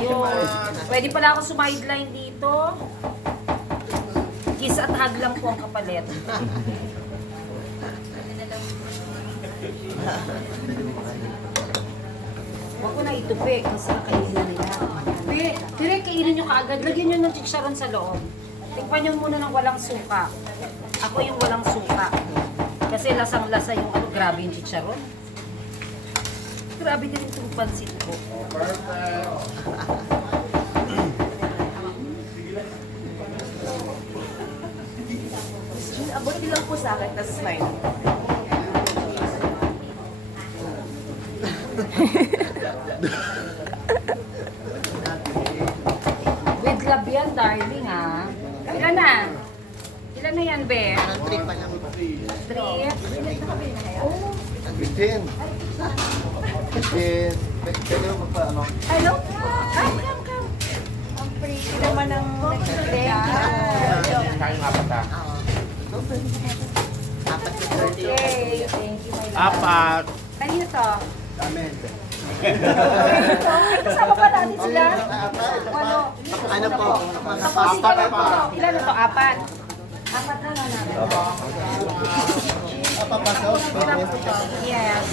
Yun. Pwede pala ako sumideline dito. Kiss at hug lang po ang kapalit. Huwag ko na itupi kasi kainin na nila. Direk, kainin nyo kaagad. Lagyan nyo ng chicharon sa loob. Tikman nyo muna ng walang suka. Ako yung walang suka. Kasi lasang-lasa yung ano, grabe yung chicharon. Grabe din itong pansit ko. Abot lang po sa akin, tas smile. With love yan, darling, ha? Ilan na? Ilan na yan, Be? Parang trip pa lang. 3? Oh. 15. 15. Pwede mo magpa ano? Hello? Come. Ang pretty naman ng nag-drink. Kayong apat ha? Apat na 30. Okay, thank you, my love. Apat. Kanino to? Amen. Kasama pa natin sila? Walo. Ano po? Tapos ikaw na to. Ilan na to? Apat. Apat na lang natin. Papasok. Yes.